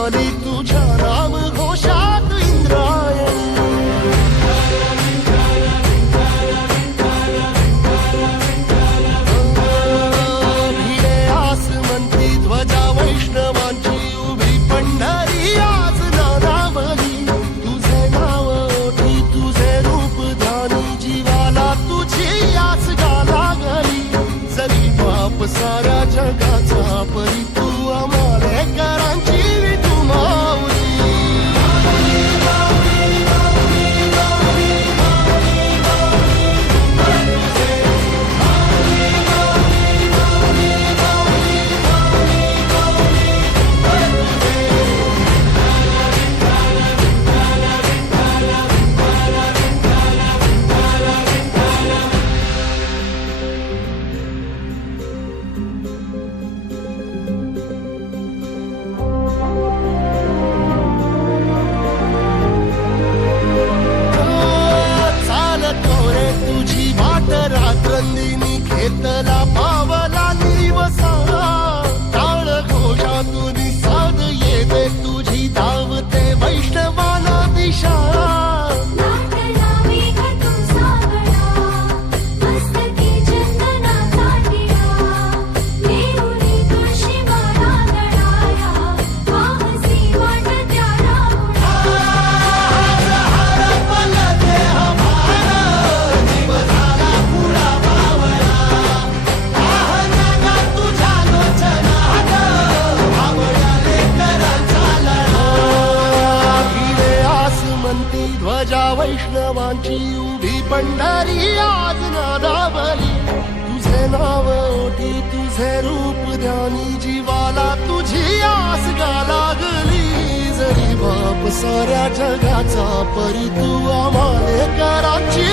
झाली तुझ्या नाम घोषात इंद्रायणी. भिडे आसमंती ध्वजा वैष्णवांची उभी पंढरी आज नादावली. तुझे नाव ओठी तुझे रूप ध्यानी जीवाला तुझी आस गाला गली. जरी बाप साऱ्या जगाचा परी तू आमालेकरांची विठू माऊली. तुझी वाट रात्रंदिनी घेतला पावला दिवसा. टाळ घोषातून साध येते तुझी धावते वैष्णवाना दिशा. ध्वजा वैष्णवांची उभी पंढरी आज नादावली. तुझे नाव ओठी तुझे रूप ध्यानी जीवाला तुझी आस गा लागली. जरी बाप साऱ्या जगाचा परी तू आमालेकरांची